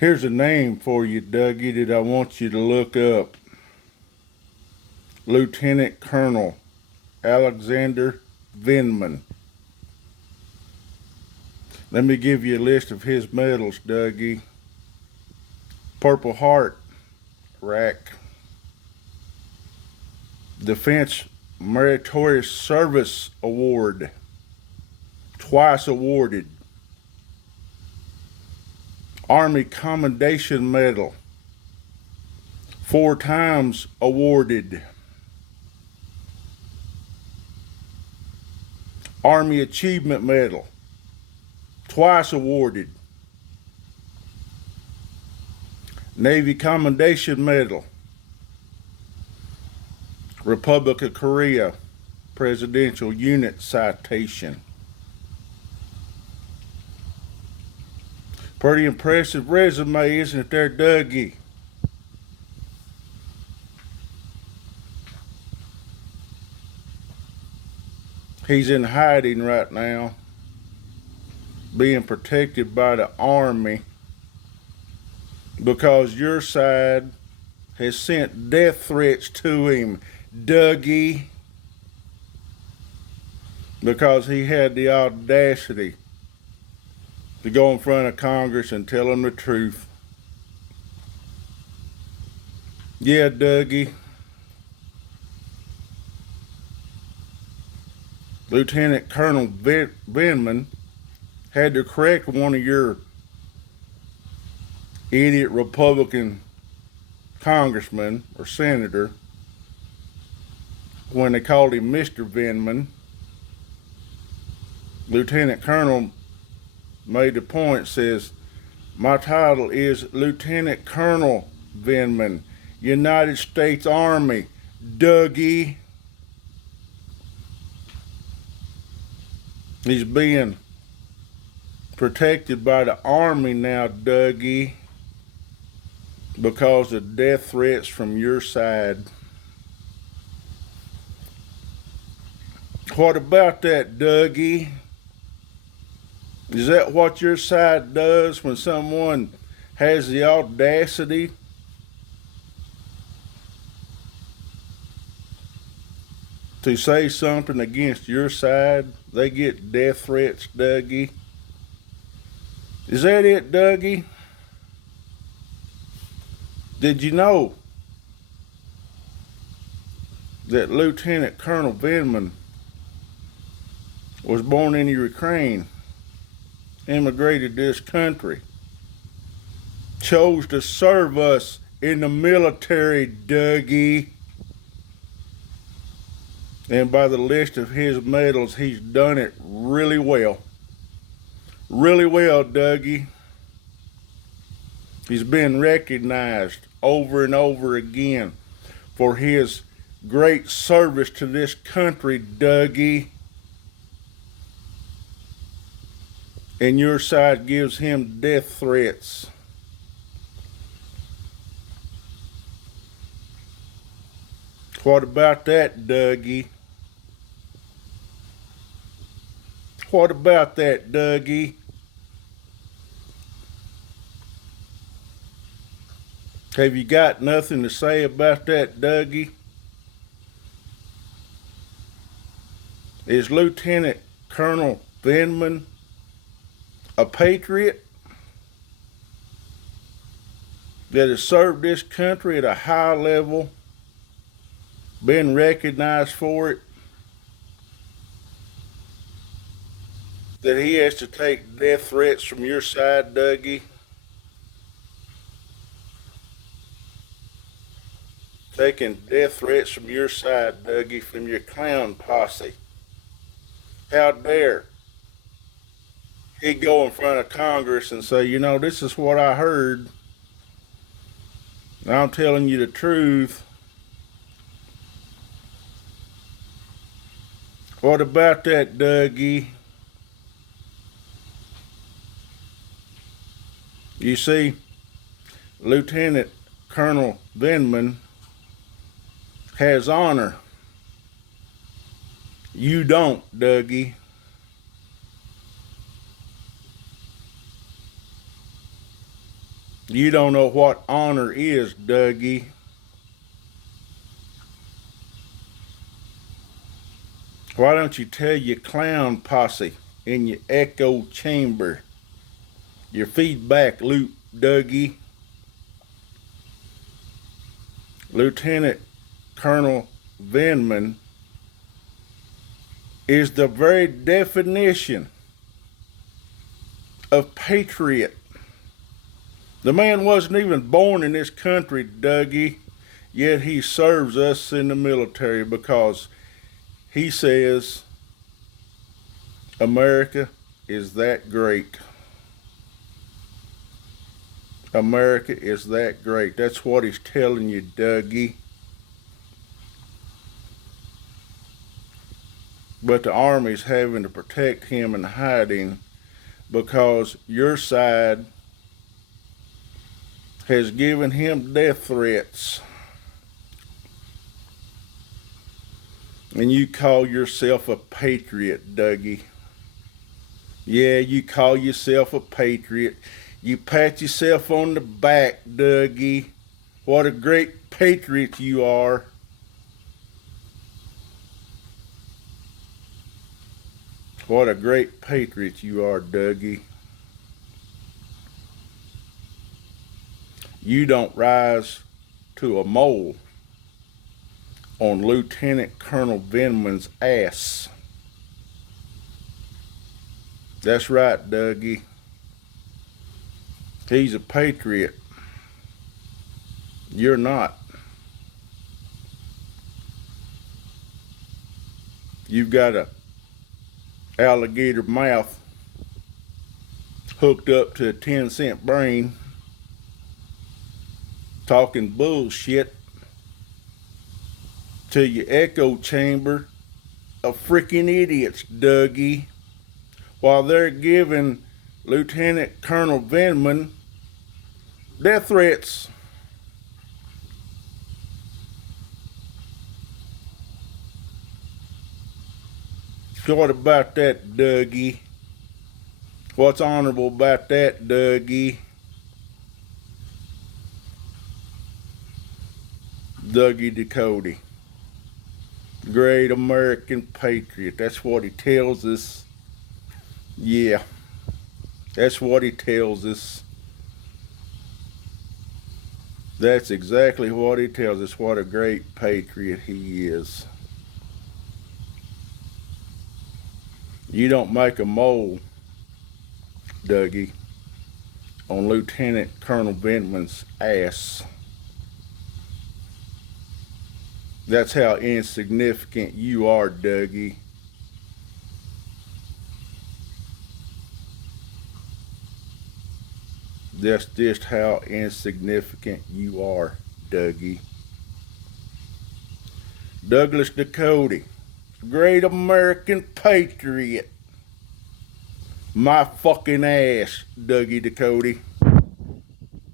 Here's a name for you, Dougie, that I want you to look up. Lieutenant Colonel Alexander Vindman. Let me give you a list of his medals, Dougie. Purple Heart, Iraq. Defense Meritorious Service Award, twice awarded. Army Commendation Medal, 4 times awarded. Army Achievement Medal, twice awarded. Navy Commendation Medal, Republic of Korea Presidential Unit Citation. Pretty impressive resume, isn't it there, Dougie? He's in hiding right now, being protected by the Army because your side has sent death threats to him, Dougie, because he had the audacity to go in front of Congress and tell them the truth. Yeah, Dougie. Lieutenant Colonel Vindman had to correct one of your idiot Republican congressman or senator when they called him Mr. Vindman. Lieutenant Colonel made the point, says, my title is Lieutenant Colonel Vindman, United States Army, Dougie. He's being protected by the Army now, Dougie, because of death threats from your side. What about that, Dougie? Is that what your side does when someone has the audacity to say something against your side? They get death threats, Dougie. Is that it, Dougie? Did you know that Lieutenant Colonel Vindman was born in Ukraine, immigrated to this country, chose to serve us in the military, Dougie? And by the list of his medals, he's done it really well. Really well, Dougie. He's been recognized over and over again for his great service to this country, Dougie. And your side gives him death threats. What about that, Dougie? What about that, Dougie? Have you got nothing to say about that, Dougie? Is Lieutenant Colonel Vindman a patriot that has served this country at a high level, been recognized for it, that he has to take death threats from your side, Dougie? Taking death threats from your side, Dougie, from your clown posse. How dare he go in front of Congress and say, this is what I heard. I'm telling you the truth. What about that, Dougie? You see, Lieutenant Colonel Vindman has honor. You don't, Dougie. You don't know what honor is, Dougie. Why don't you tell your clown posse in your echo chamber, your feedback loop, Dougie? Lieutenant Colonel Vindman is the very definition of patriot. The man wasn't even born in this country, Dougie, yet he serves us in the military because he says America is that great. America is that great. That's what he's telling you, Dougie. But the Army's having to protect him and hide him because your side has given him death threats. And you call yourself a patriot, Dougie. Yeah, you call yourself a patriot. You pat yourself on the back, Dougie. What a great patriot you are. What a great patriot you are, Dougie. You don't rise to a mole on Lieutenant Colonel Vindman's ass. That's right, Dougie. He's a patriot. You're not. You've got a alligator mouth hooked up to a 10-cent brain, talking bullshit to your echo chamber of freaking idiots, Dougie, while they're giving Lieutenant Colonel Vindman death threats. So what about that, Dougie? What's honorable about that, Dougie? Dougie Ducote. Great American patriot. That's what he tells us. Yeah. That's what he tells us. That's exactly what he tells us. What a great patriot he is. You don't make a mole, Dougie, on Lieutenant Colonel Vindman's ass. That's how insignificant you are, Dougie. That's just how insignificant you are, Dougie. Douglas Ducote, great American patriot. My fucking ass, Dougie Ducote.